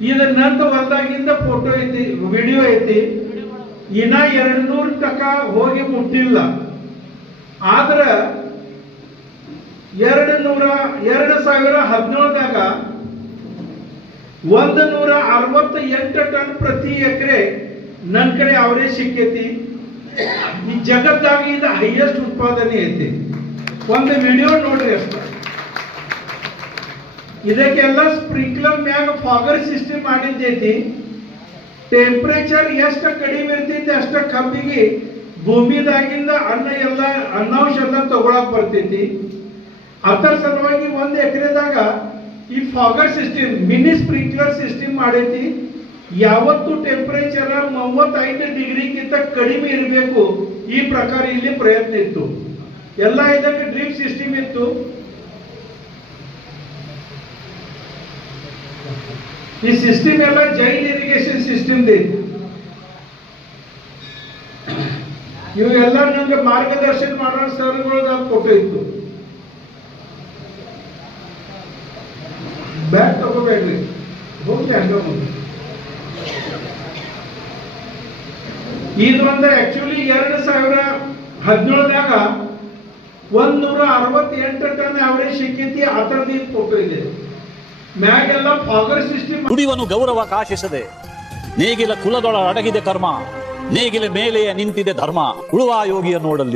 ಇದು ನಂದು ಹೊಲ್ದಾಗಿಂದ ಫೋಟೋ ಐತಿ ವಿಡಿಯೋ ಐತಿ. ಇನ್ನ ಎರಡು ನೂರ ತಕ ಹೋಗಿ ಮುಟ್ಟಿಲ್ಲ. ಆದ್ರ ಎರಡು ನೂರ ಎರಡು ಸಾವಿರ ಹದಿನೇಳದಾಗ ಒಂದ್ ನೂರ ಅರವತ್ತ ಎಂಟು ಟನ್ ಪ್ರತಿ ಎಕರೆ ನನ್ನ ಕಡೆ ಅವರೇ ಸಿಕ್ಕೈತಿ. ಈ ಜಗತ್ತಾಗಿ ಇದು ಹೈಯೆಸ್ಟ್ ಉತ್ಪಾದನೆ ಐತಿ. ಒಂದು ವಿಡಿಯೋ ನೋಡ್ರಿ ಅಷ್ಟ. ಇದಕ್ಕೆಲ್ಲ ಸ್ಪ್ರಿಂಕ್ಲರ್ ಮ್ಯಾಗ ಫಾಗರ್ ಸಿಸ್ಟಮ್ ಮಾಡಿದ್ದೈತಿ ಟೆಂಪ್ರೇಚರ್ ಎಷ್ಟು ಕಡಿಮೆ ಇರ್ತೈತಿ, ಅಷ್ಟ ಕಬ್ಬಿಗೆ ಭೂಮಿದಾಗಿಂದ ಅನ್ನ ಎಲ್ಲ ಅನ್ನಾಂಶ ಎಲ್ಲ ತಗೊಳಕ್ ಬರ್ತೈತಿ. ಅದರ ಸಲುವಾಗಿ ಒಂದು ಎಕರೆದಾಗ ಈ fogger system mini sprinkler system ಮಾಡೈತಿ ಯಾವತ್ತು ಟೆಂಪರೇಚರ್ ಮೂವತ್ತೈದು ಡಿಗ್ರಿಗಿಂತ ಕಡಿಮೆ ಇರಬೇಕು. ಈ ಪ್ರಕಾರ ಇಲ್ಲಿ ಪ್ರಯತ್ನ ಇತ್ತು. ಎಲ್ಲ ಇದಕ್ಕೆ ಡ್ರಿಪ್ ಸಿಸ್ಟಮ್ ಇತ್ತು. ಈ ಸಿಸ್ಟಮ್ ಎಲ್ಲ ಜೈಲ್ ಇರಿಗೇಷನ್ ಸಿಸ್ಟಮ್ ಇವೆಲ್ಲ ನಮ್ಗೆ ಮಾರ್ಗದರ್ಶನ ಮಾಡೋ ನಾವು ಫೋಟೋ ಇತ್ತು ಬ್ಯಾಗ್ ತಗೋಬೇಡ್ರಿ. ಹೋಗ್ಲಿ ಹಂಗ ಇದೊಂದು ಆಕ್ಚುಲಿ ಎರಡು ಸಾವಿರ ಹದಿನೇಳದಾಗ ಒಂದ್ ನೂರ ಅರವತ್ತೆಂಟು ಟನ್ ಅವರೇಜ್ ಸಿಕ್ಕೈತಿ, ಆ ಥರದ್ದು ಫೋಟೋ ಇದೆ ದುಡಿವನು ಗೌರವ ಕಾಶಿಸದೆ ನೇಗಿಲ ಕುಲದೊಳ ಅಡಗಿದೆ ಕರ್ಮ ನೇಗಿಲ ಮೇಲೆಯೇ ನಿಂತಿದೆ ಧರ್ಮ ಉಳುವ ಯೋಗಿಯ ನೋಡಲ್ಲಿ.